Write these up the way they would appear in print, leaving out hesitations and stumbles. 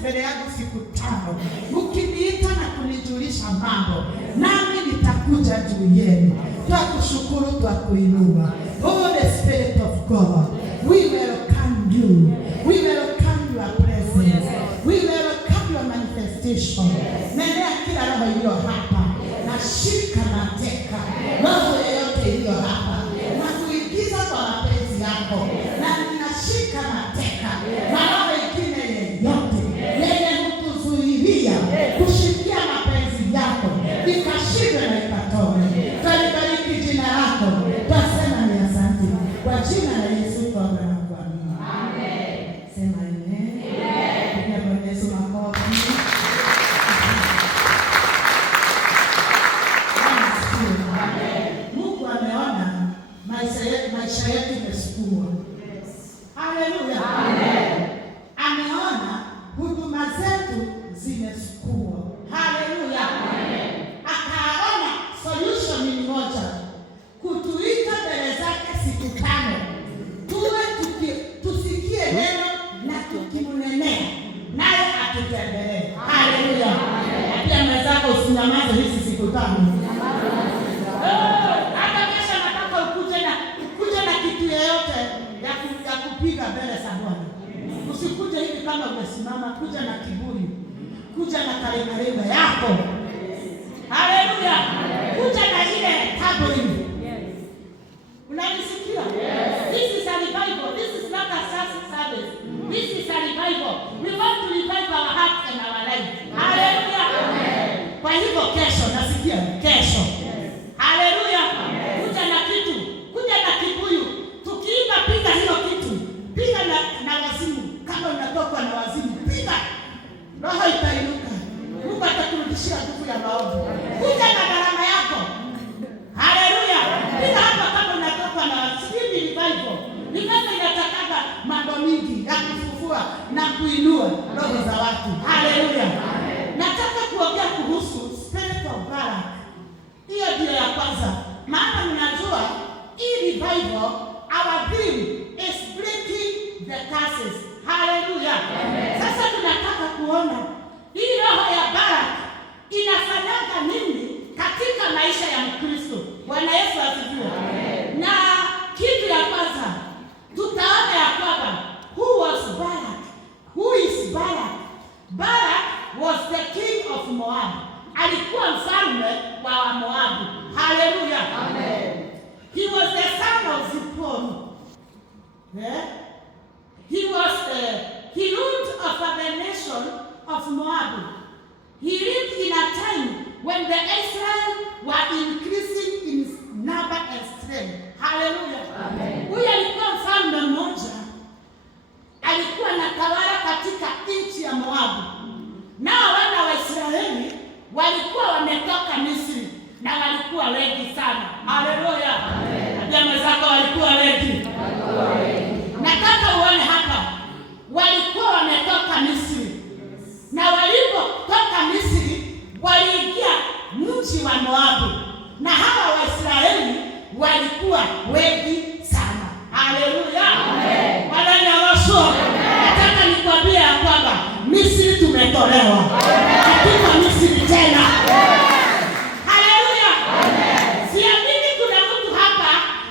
mbele yangu siku 5. Mkiniita na kunijulisha mambo, nami nitakuja juu yenu. Twakushukuru, twakuinua. Holy Spirit of God, we welcome you. We welcome your presence. We welcome your manifestation. Nenea kila roho iliyo hapa, na shika na teka roho yoyote iliyo hapa, na kuingiza kwa mapenzi yako, na ninashika na teka na roho ingine yeyote yenye kutuzuilia kushikia mapenzi yako, ikashindwe na ikatoe. Twalibariki jina lako, twasema ni asante. Kwa jina la Yesu tuomba na kuamini. Amen. Sema amen. Amen. Bwana Yesu makofi. Mungu ameona maisha yetu imesukuma. Haleluya. Amen. Ameona huduma zetu zimesukuma. Haleluya. Amen. Akaona solution ni moja, kutuita mbele zake siku 5, tuwe tusikie neno na tukimnenea naye atutembelee. Haleluya. Pia mwenzako usinyamaze hizi siku 5. Hata kesho nataka ukuje na kitu yeyote ya kupiga mbele za Bwana. Usikuje hivi kama umesimama, kuja na kiburi, kuja na kalenga yako. Haleluya. Kuja na ile tabo hivi. Unanisikia? This is a revival. This is not a service. This is a revival. We want to revive our heart and our life. Haleluya. Kwa hivyo kesho, nasikia kesho. Haleluya. Kuja na kitu, kuja na kibuyu. Tukiimba piga hilo kitu. Piga na wazimu. Kama unatoka na wazimu, piga. Roho itainuka. Mungu atakurudishia nguvu ya maombi. Kuja na gharama yako. Haleluya. Piga hapa kama unatoka na wazimu. Revival. Revival inatakaga mambo mingi ya kufufua na kuinua roho za watu. Haleluya. Nataka kuongea kuhusu spirit of Barak. Hiyo ndio ya kwanza. Maana mnajua hii revival, our theme is breaking the curses. Hallelujah. Sasa tunataka kuona hii roho ya Barak inafanyaga nini katika maisha ya Mkristo. Bwana Yesu asifiwe. Na kitu ya kwanza tutaona ya kwamba who was Barak? Who is Barak? Barak was the king of Moab. Alikuwa mfalme wa Moabu. Hallelujah. Amen. He was the son of Zippor. He ruled over the nation of Moab. He lived in a time when the Israel were increasing in number and strength. Hallelujah. Amen. Huyu alikuwa mfalme mmoja, alikuwa na tawala katika nchi ya Moabu. Nao wana wa Israeli walikuwa wametoka Misri na walikuwa wengi sana. Haleluya. Jamaa zako walikuwa wengi. Nataka uone hapa, walikuwa wametoka Misri. Na walipotoka Misri waliingia mji wa Moabu. Na hawa Waisraeli walikuwa wengi sana. Haleluya. Bwana nyawasho. Nataka nikwambie ya kwamba Misri tumetolewa. Katika Misri tena. Haleluya. Siamini kuna mtu hapa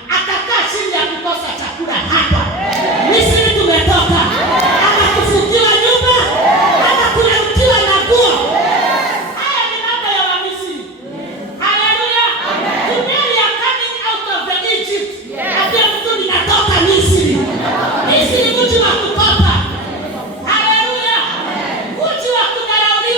atakaa chini ya kukosa chakula hapa. Misri tumetoka. Ama kufungiwa nyumba, ama kulaukiwa na nguo. Haya ni mambo ya Wamisri. Haleluya. Today we are coming out of the Egypt. Ndio mtu ninatoka Misri. Misri mji wa kukopa. Haleluya. Mji wa kudharauliwa.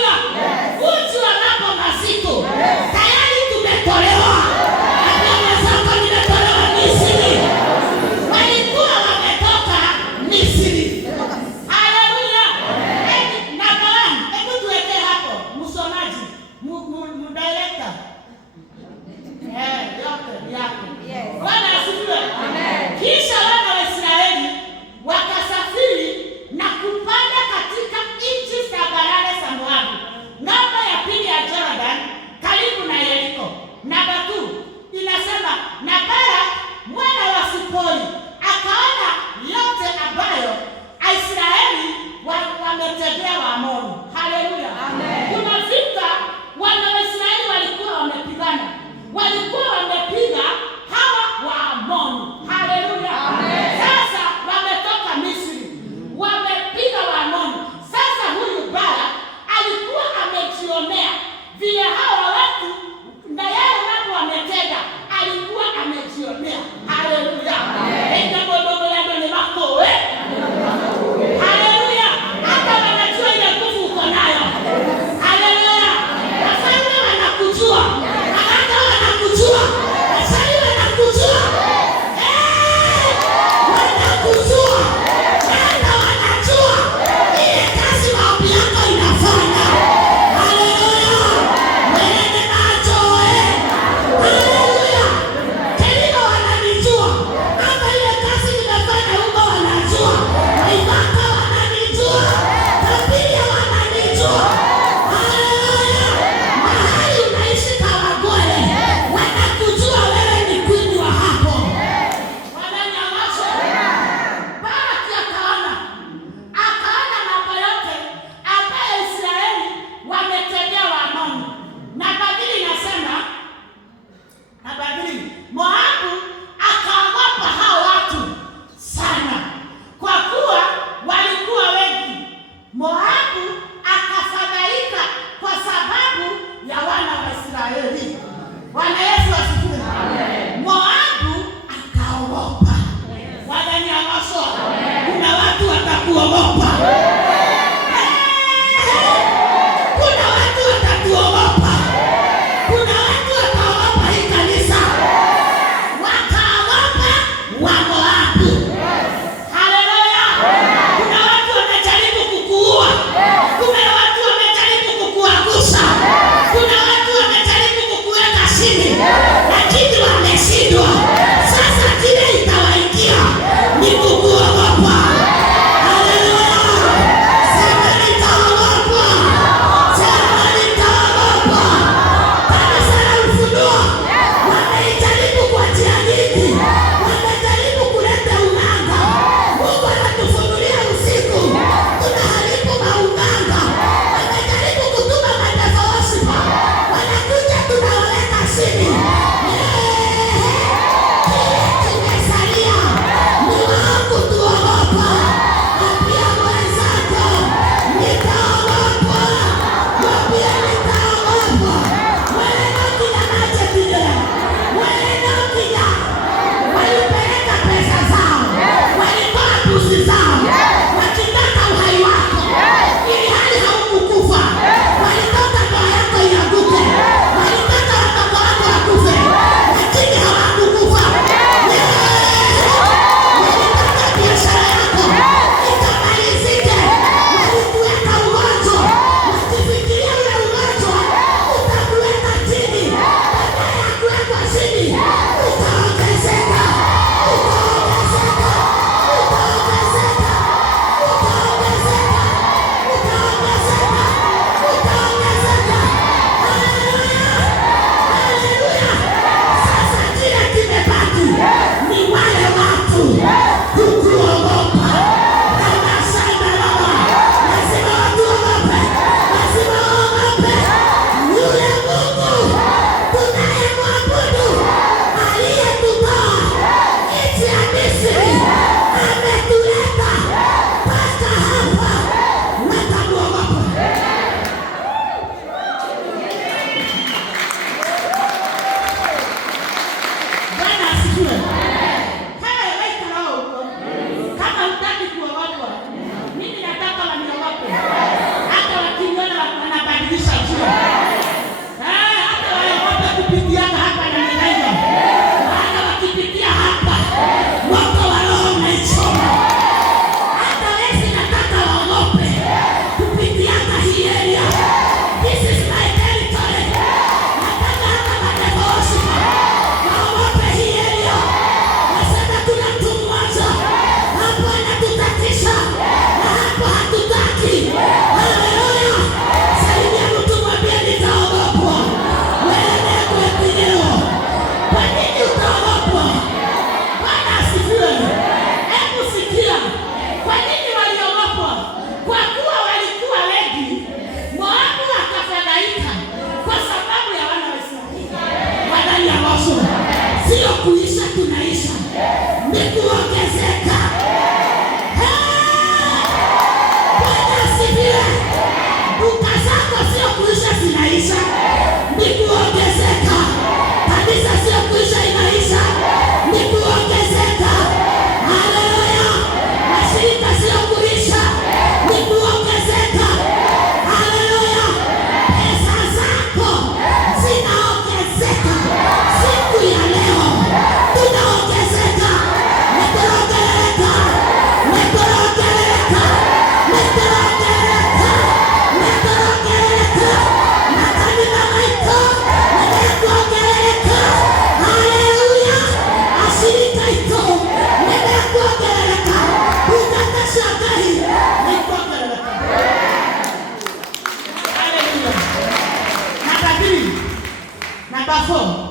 4.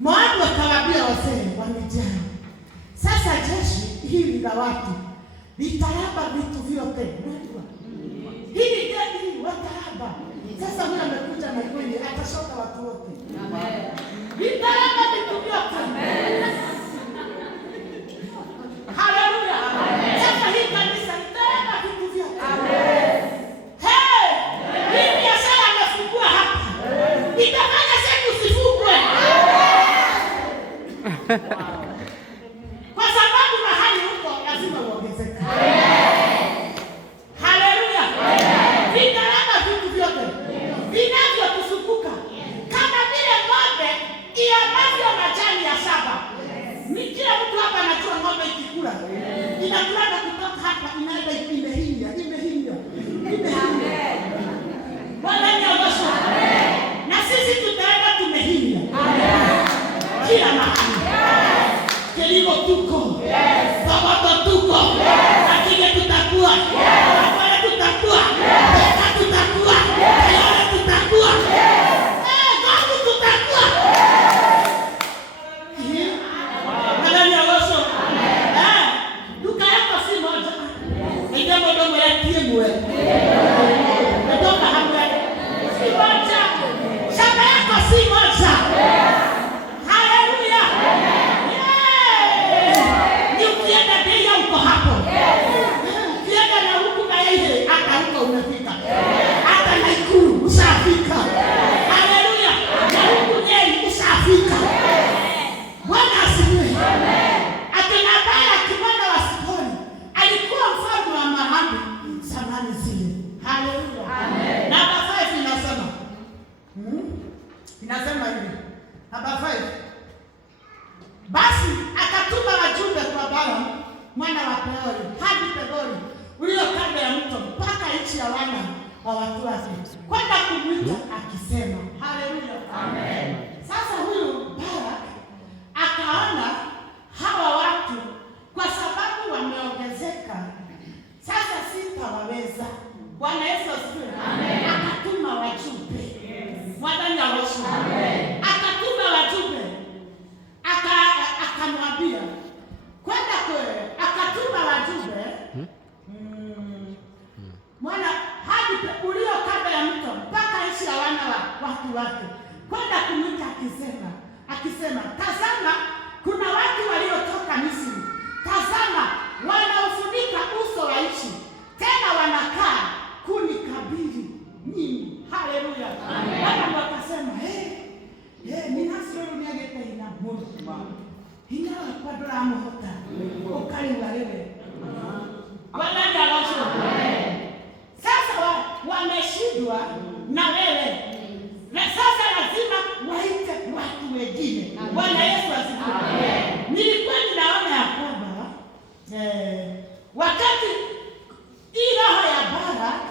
Moabu akawaambia wazee wa Midiani, sasa jeshi hili la watu litaraba vitu vyote. Hili gani wataraba? Sasa huyu amekuja na kweli atashoka watu wote. Amen. Litaraba vitu vyote. Amen. Haleluya. Sasa hii kanisa litaraba vitu vyote. Amen. Hey! Hii biashara amefungua hapa. Itafanya siku usifungwe. Kwa sababu mahali huko lazima uongezeke. Haleluya. Vitaraba vitu vyote vinavyokusukuka kama vile ng'ombe iambavyo majani ya shamba. Ni kila mtu hapa anajua ng'ombe ikikula inakula kutoka hapa inaenda imehinya. Bwana ni awasha. Na sisi tutaenda tumehinya. Kila mahali. Kelimo tuko. Sabato tuko. Lakini tutakuwa. Bwana tutakuwa. Tutakuwa. Bwana tutakuwa. Mungu tutakuwa. Bwana ni awasha. Duka yako si moja. Ndio mdomo yake mwe. Ndoka hamwe. Si moja. Shamba yako si moja. Haleluya. Ni ukienda dia uko hapo. Ukienda na huku na yeye hata huko umefika. Hata na Ikulu usafika. Haleluya. Na huku yeye usafika. Bwana asifiwe. Atena Balaki mwana wa Sipori alikuwa mfalme wa Moabu zamani zile. Haleluya. Namba 5 inasema. Inasema hivi. Namba 5. Basi akatuma wajumbe kwa Balaam mwana wa Beori hadi Pegori ulio kando ya mto mpaka nchi ya wana wa watu wake kwenda kumwita akisema. Haleluya. Amen. Sasa huyu Balak akaona hawa watu kwa sababu wameongezeka, sasa sitawaweza. Bwana Yesu asifiwe. Amen. Akatuma wajumbe. Bwana ni awasha. Amen. Akatuma wajumbe. Akamwambia kwenda kule, akatuma wajumbe mwana hadi ulio kando ya mto mpaka nchi ya wana wa watu wake kwenda kumwita akisema, tazama, kuna watu waliotoka Misri, tazama, wanaofunika uso wa nchi, tena wanakaa kunikabili mimi. Haleluya. Bwana wakasema, minasiro niagete ina mungu hinya kwadora mohota ukali walele. Bwana ni awasha. Sasa wameshindwa na wewe, na sasa lazima waite watu wengine. Bwana Yesu asifiwe. Nilikuwa ninaona ya kwamba wakati hii roho ya Balak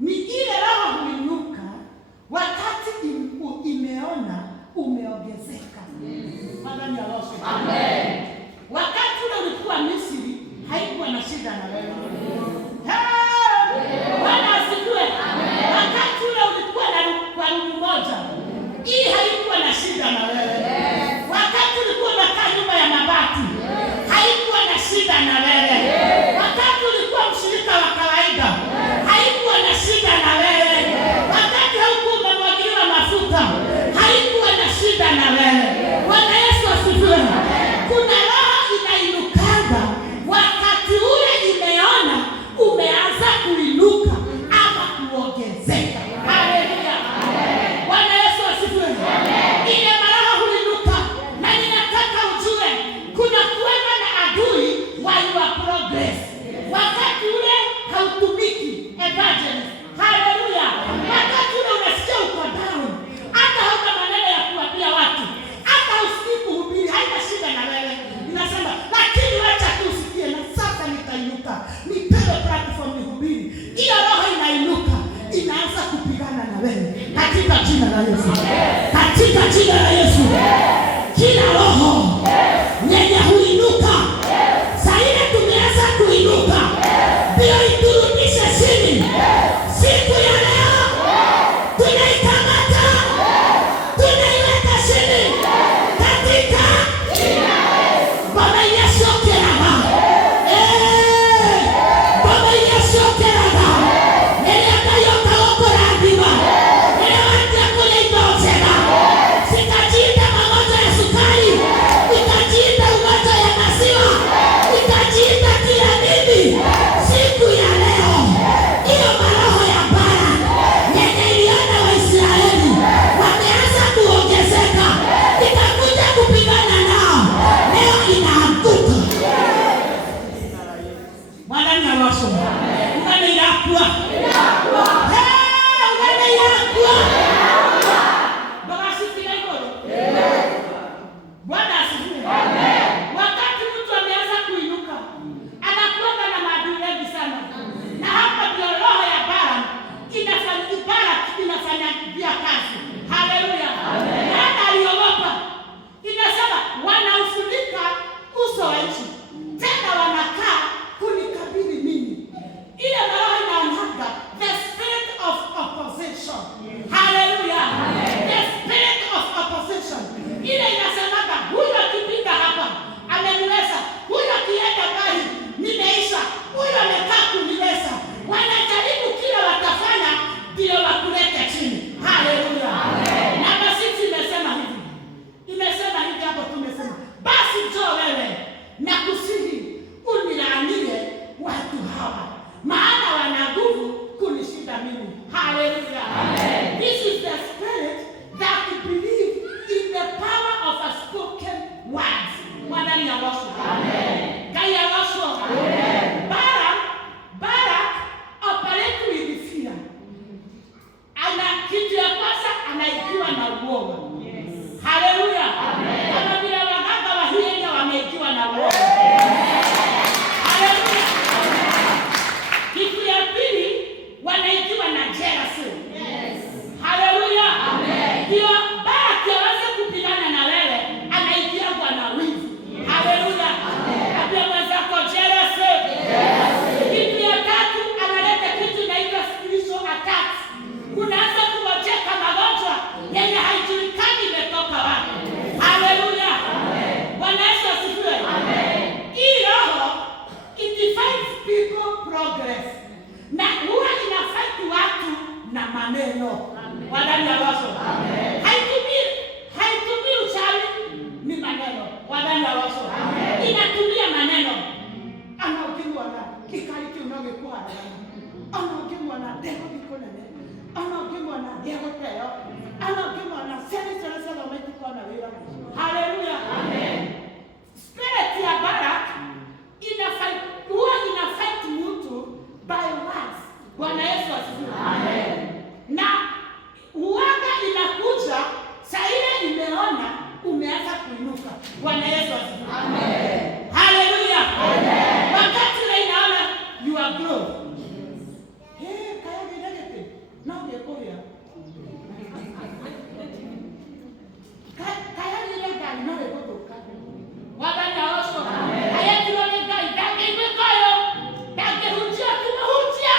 ni ile roho huinuka wakati imeona umeongezeka. Bwana ni awasha. Amen. Wakati ule ulikuwa Misri haikuwa na shida na wewe. Bwana asifiwe. Wakati ule ulikuwa kwa room moja, hii haikuwa na shida na wewe. Wakati ulikuwa unakaa nyumba ya mabati, haikuwa na shida na wewe. Wakati ulikuwa mshirika wa kawaida, haikuwa na shida na wewe. Wakati haukuwa umemwagiliwa mafuta, haikuwa na shida na wewe. Bwana Yesu asifiwe. Kuna roho inainukanga wakati ule imeona umeanza kuinuka ama kuongezeka. Haleluya. Bwana Yesu asifiwe. Ile maroho huinuka, na ninataka ujue kuna kuweka na adui wa your progress. Wakati ule hautumiki evangelist. Haleluya. Wakati ule unasikia uko down, hata hauna maneno ya kuambia watu, hata usikii kuhubiri, haina shida na wewe. Ninasema lakini wacha tu usikie, na sasa nitainuka, nipewe platform nihubiri. Hiyo roho inainuka, inaanza kupigana na wewe katika jina la Yesu. Katika jina la Yesu. Kila roho yenye huinuka, saa ile tumeanza kuinuka, ndio iturudishe chini. Siku ya leo tunaikamata, tunaiweka maneno. Wadani ya waso. Haitumii uchawi, ni maneno. Wadani ya waso. Inatumia maneno. Anaogimwa na kikali kiunoge kwa anaogimwa na dego bikonene. Anaogimwa na dego teo. Anaogimwa na sene umeti kwa na wira. Hallelujah. Amen. Spirit ya Barak ina fight mtu by words. Bwana Yesu asifiwe. Amen. Na uwaga inakuja saa ile imeona umeanza kuinuka. Bwana Yesu asifiwe. Amen. Hallelujah. Amen. Wakati ile inaona you are grow. Kaya gidegete. Na uyekoya. Kaya ile gari na uyekoka. Wadani ya waso. Kaya ile gari dake imekoyo. Dake hujia tumehujia.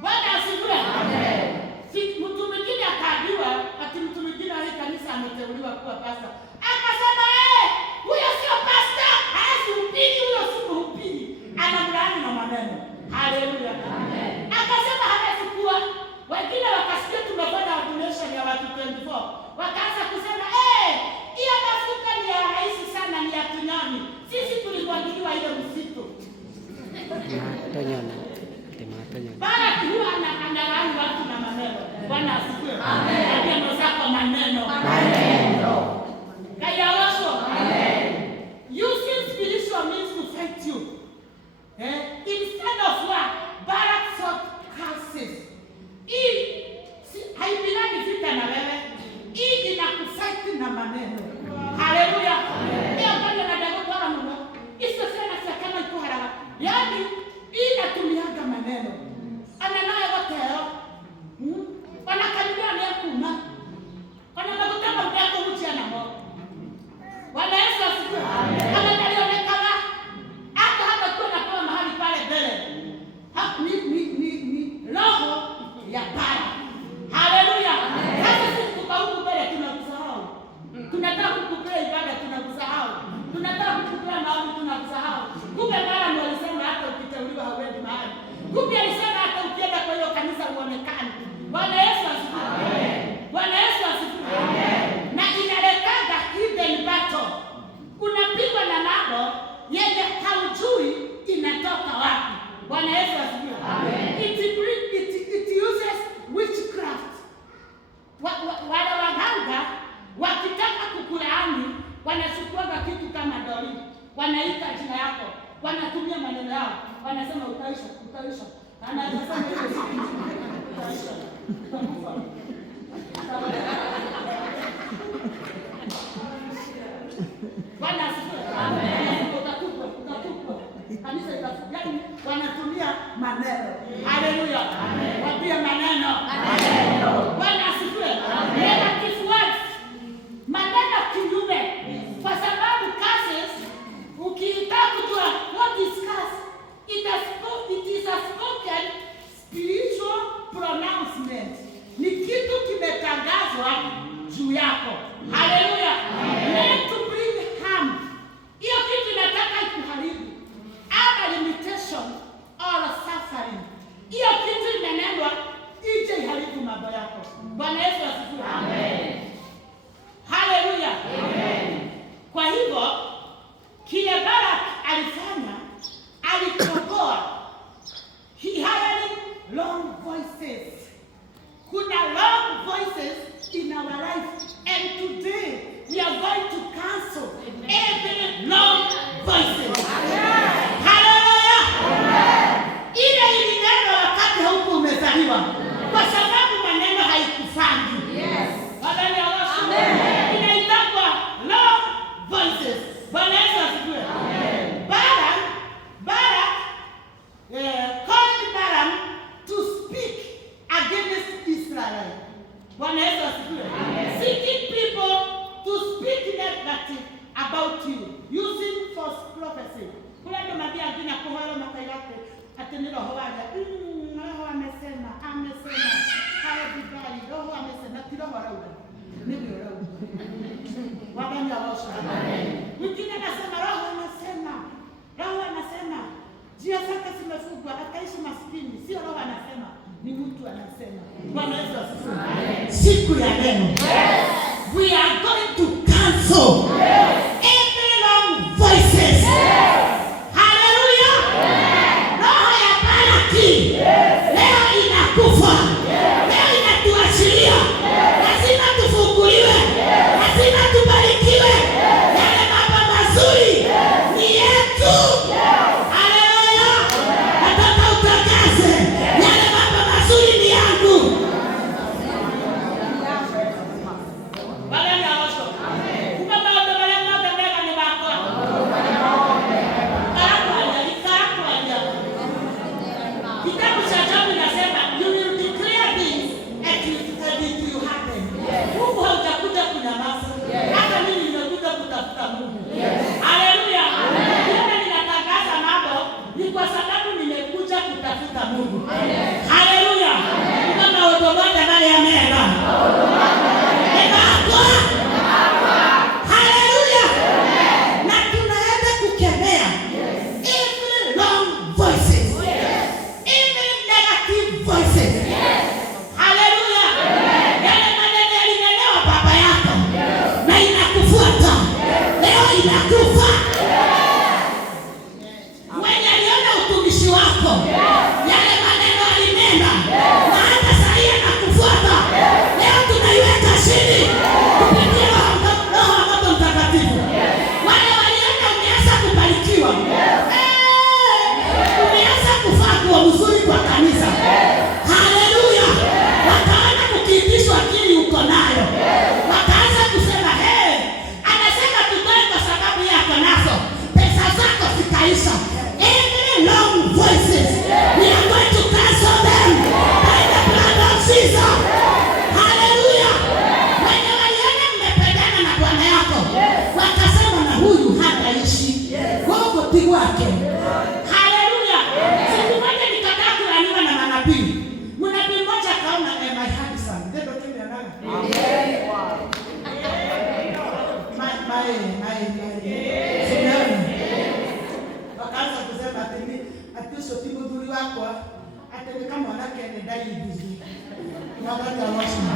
Bwana asifiwe. Amen. Mtu mwingine akaambiwa, ati mtu mwingine wa kanisa ameteuliwa kuwa pastor. Akasema huyo sio pastor, hahubiri, huyo si mhubiri. Anamlaani na maneno. Haleluya. Amen. Akasema hawezi kuwa. Wengine wakasikia tumefanya ordination ya watu 24. Wakaanza kusema hiyo mafuta ni ya rahisi sana, ni ya tunyoni. Sisi tulimwagiliwa ile msitu. Tunyoni. Barak huwa analaani watu na maneno. Bwana asifiwe. Amen. Ndio zako maneno. Maneno. Kaya waso. Amen. Using spiritual means to fight you. Instead of what Barak sought curses. Haipigani vita na wewe. Hii inakufight na maneno. Haleluya. Ndio kama nadago kwa Mungu. Hizo sana sakana iko haraka. Yaani inatumiaga maneno. Ananaye wateo. Wanakaribia ni kuma. Wanamagotaka mtako mtia na mo. Bwana Yesu asifiwe. Amen. Anaonekana hata kuna kwa mahali pale mbele. Ni roho ya bara. Haleluya. Sasa sisi tuko huko mbele tunakusahau. Tunataka kukupea ibada tunakusahau. Tunataka kukupea maombi tunakusahau. Kumbe bara ndio alisema hata ukiteuliwa hauendi mahali. Kumbe alisema hata ukienda kwa hiyo kanisa uonekane. Bwana Yesu asifiwe. Amen. Bwana Yesu asifiwe. Amen. Na inaletaga hidden battle. Unapigwa na mambo yenye haujui inatoka wapi. Bwana Yesu asifiwe. Amen. It uses witchcraft. Wale waganga wakitaka kukulaani wanachukua kitu kama dori. Wanaita jina yako. Wanatumia maneno yao. Wanasema utaisha. Anasema hiyo siku utaisha. Utakufa. Bwana asifiwe. Amen. Utakufa. Kanisa itafuga. Wanatumia maneno. Haleluya. Amen. Wapia maneno. Maneno. Bwana asifiwe. Negative words. Maneno kinyume. Kwa sababu curses ukitaka kujua what is curse, it is a spoken spiritual pronouncement. Ni kitu kimetangazwa juu yako. Haleluya. Meant to bring harm. Hiyo kitu inataka ikuharibu. Ama limitation or suffering. Hiyo kitu imenenwa ije iharibu mambo yako. Bwana Yesu asifiwe. Amen. Haleluya. Amen. Kwa hivyo kile Barak alifanya, alikokoa. He hired long voices. Kuna long voices in our life, and today we are going to cancel every long voices. Haleluya. Ile ilineno wakati hauko umezaliwa, kwa sababu maneno haikufanyi. Yes. Amen. Inaitwa long voices. Bwana Yesu asifiwe. Amen. Barak called Balaam to speak against Israel. Bwana Yesu asifiwe. Amen. Seeking people to speak negative about you using false prophecy. Kule ndo mabia ngine kuhoro makayake atende roho wake. Roho amesema. Haya bidali roho amesema kiroho rauda. Mimi roho. Wabani awasha. Amen. Mwingine anasema roho anasema njia zake zimefungwa, ataishi maskini. Sio roho anasema, ni mtu anasema. siku ya leo. We are going to cancel every wrong voices. Hallelujah. Roho ya Balaki leo inakufa. Leo inatuachilia. Lazima tufunguliwe. Lazima tubarikiwe. Yale mambo mazuri ni yetu. Hallelujah. Nataka utangaze yale mambo mazuri ni yangu. Kitabu cha Job inasema you will declare things and it will happen. Mungu hautakuja kunyamaza. Hata mimi nimekuja kutafuta Mungu. Haleluya. Mimi ninatangaza mambo ni kwa sababu nimekuja kutafuta Mungu. Haleluya. Kama odogoda wale ya mema. Haleluya. Na tunaenda kukemea every wrong voices. Voices. Hallelujah. Yale maneno yalinelewa baba yako na inakufuata. Leo inakufa. Mwenye aliona utumishi wako. Yale maneno alinena. Na hata saa hii anakufuata. Leo tunaiweka chini. Kupitia Roho wa Mungu Mtakatifu. Wale waliona umeanza kubarikiwa. Umeanza kuvaa nguo nzuri kwa kanisa. Haleluya. Wakaanza kukimbishwa akili uko nayo. Wakaanza kusema anasema tutoe kwa sababu yako nazo. Pesa zako zikaisha. Every long voices we are going to cancel them by the blood of Jesus. Haleluya. Wenye waliona mmependana na bwana yako wakasema na huyu hataishi. Wao ti wake. Haleluya. Siku moja nikakaa kulaniwa na manabii. Mnabii mmoja akaona my handsome. Ndio kimi anaga. Wakaanza kusema ati sio timu nzuri wako ati kama wanake ni dai hivi. Na baada ya wasema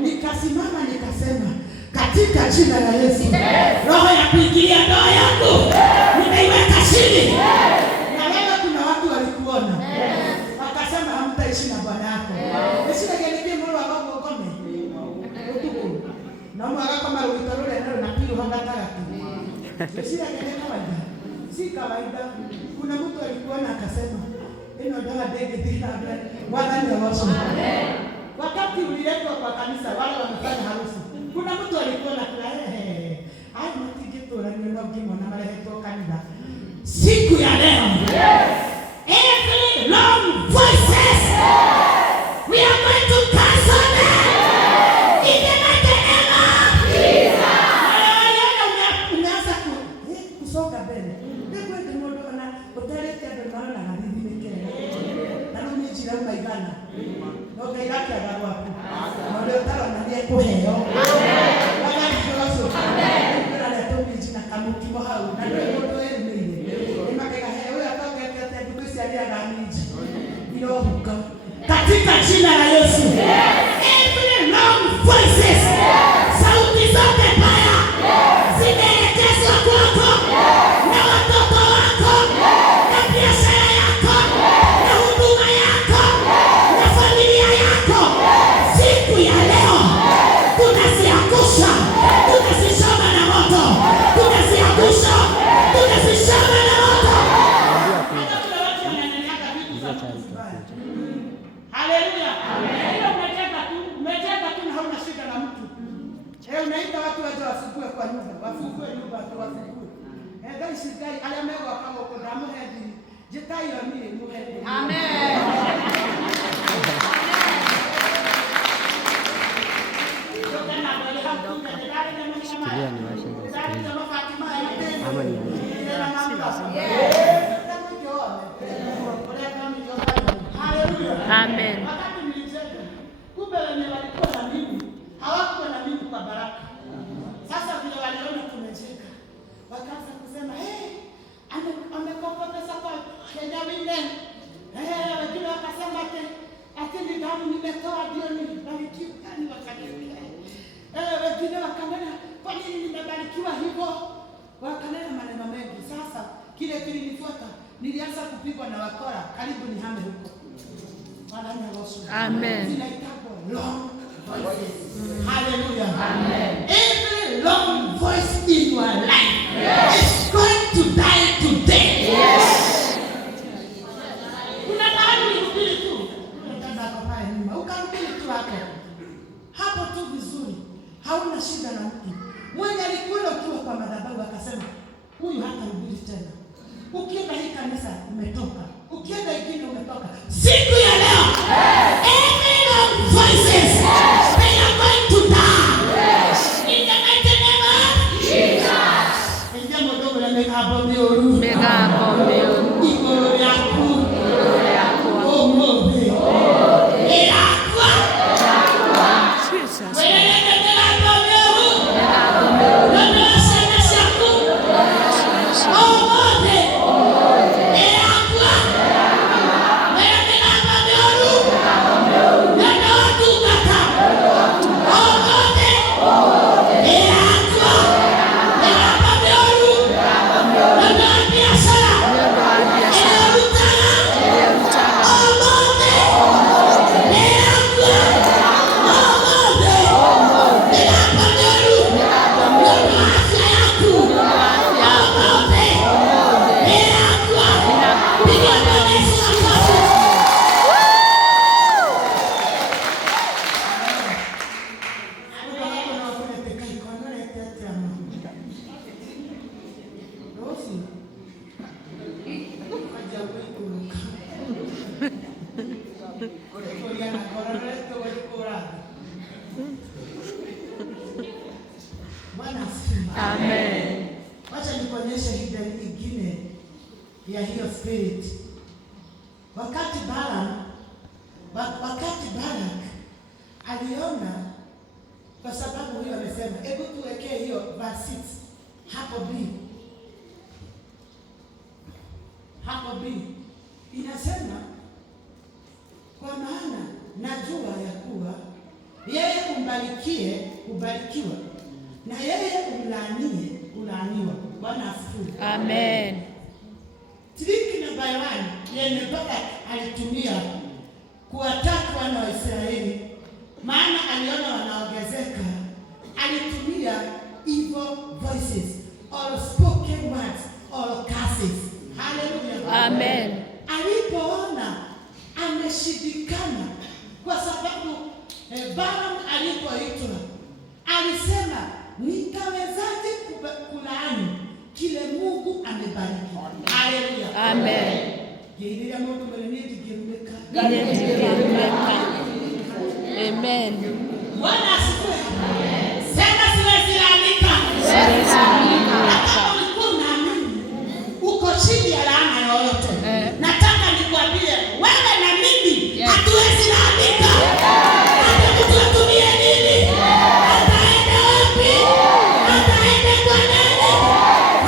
nikasimama nikasema katika jina la Yesu roho ya kuingilia ndoa yangu nimeiweka chini. Na leo kuna watu walikuona wakasema hamtaishi na bwana yako. Yesu agenike moyo wako ukome. Na mwaga kama ulitorole ndio na pili hangataka. Yesu agenike kawaida. Si kawaida. Kuna mtu alikuona akasema ino dawa dege tena Bwana ndiye wasema. Wakati uliletwa kwa kanisa wale wamefanya harusi. Kuna mtu alikuona kula ai mtigetora ni ndio mwana maleheto kanisa. Siku ya leo. Every long voices we are going to cancel them. In the name of Jesus. Umeanza kusonga mbele. Ndio ndio ndio na utaleta ndio maana na hadithi mekele. Na mimi jira maigana. Ndio yake agarwa. Ndio tara na ndiye kuheo. Bwana Yesu. Ndio na tobi jina kama kimo hau. Na ndio ndio yeye. Katika jina la Yesu. Every wrong voices. Sauti zote mbaya zimeelekezwa kwako na watoto wako na biashara yako na huduma yako na familia yako. Siku ya leo tunaziangusha, tunazishoma na moto, tunaziangusha, tunazishoma na moto. Haleluya. Hilo umeteka tu na hauna shida na mtu. Unaita watu waje wafungue kwa nyumba, wafungue nyumba tu wafungue. Ndio sikai aliambiwa kama uko damu hadi jitai ya mimi muhedi. Amen. Shikilia ni washe. Ama ni Amen. Wakati nilicheka, kumbe wenye walikuwa na mimi hawakuwa na mimi kwa baraka. Sasa vile waliona tumecheka, wakaanza kusema amekopa pesa kwa Kenya Women. Wengine wakasema ati ni damu nimetoa ndio nibarikiwe. Sasa kile kilinifuata, nilianza kupigwa na wakora, karibu nihame huko. Amen. Zinaitwa long voices. Hallelujah. Amen. Every long voice in your life is going to die today. Yes. Kuna mahali nihubiri tu. Unataka kwa nyuma. Ukahubiri tu hapo tu vizuri. Hauna shida na mtu. Mwenye alikuwa ukiwa kwa madhabahu akasema, huyu hatahubiri tena. Ukienda hii kanisa umetoka. Ukienda ingine umetoka. Siku ya leo, every long voices, they are going to die. In the mighty name of Jesus. Inja modogo la mega bombe oru. Mega bombe oru. Igoro yaku. Igoro yaku. Omobe. Erakwa. Jesus. Mega bombe oru. Mega bombe oru. Ndio sana shaku. Omobe. Erakwa. Mega bombe oru. Ndio tukata. Omobe. Erakwa. Mega bombe oru. Ndio biashara. Amen. Wacha nikuonyeshe hida nyingine ya hiyo spirit. Wakati Balak aliona, kwa sababu huyo amesema, hebu tuwekee hiyo verse 6 hapo B. Hapo B inasema, kwa maana najua ya kuwa yeye umbarikie ubarikiwa, na yeye umlaanie ulaaniwa. Bwana asifiwe. Amen. Triki namba 1 yenye Balak alitumia kuwataka wana wa Israeli, maana aliona wanaongezeka, alitumia evil voices or spoken words or curses. Hallelujah. Amen. Alipoona ameshindikana, kwa sababu Balaam alipoitwa alisema, nitawezaje kulaani kile Mungu amebariki? Haleluya. Amen. Yeye Mungu mwenyewe digirumeka. Amen. Bwana asifiwe. Sema siwezi lalamika. Kama ulikuwa unaamini uko chini ya laana yoyote, nataka nikwambie wewe na mimi hatuwezi lalamika. Hata mtu atumie nini? Ataenda wapi? Ataenda kwa nani?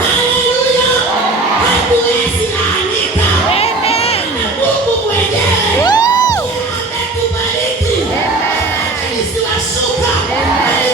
Haleluya. Hatuwezi lalamika. Amen. Mungu mwenyewe ametubariki. Amen. Isiwashuka. Amen.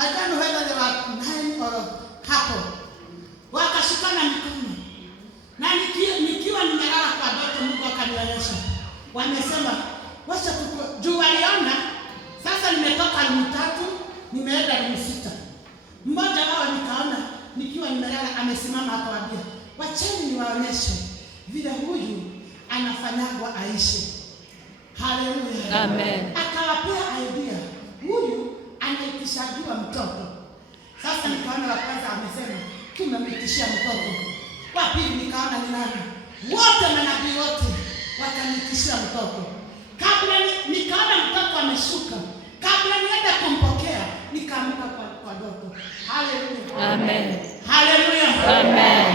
I don't know whether they were 9 or hapo. Wakashikana mikono. Na nikiwa nimelala kwa ndoto, Mungu akanionyesha. Wamesema wacha juu waliona sasa nimetoka room 3 nimeenda room 6. Mmoja wao nikaona nikiwa nimelala amesimama akawaambia, wacheni niwaonyeshe vile huyu anafanyagwa aishi. Haleluya. Amen. Akawapea idea. Huyu anaitishagiwa mtoto. Sasa nikaona la kwanza amesema tumemtishia mtoto. Wa pili nikaona ni nani? Wote manabii wote wakanitishia mtoto. Kabla nikaona mtoto ameshuka. Kabla niende kumpokea nikaamka kwa ndoto. Haleluya. Amen. Haleluya. Amen.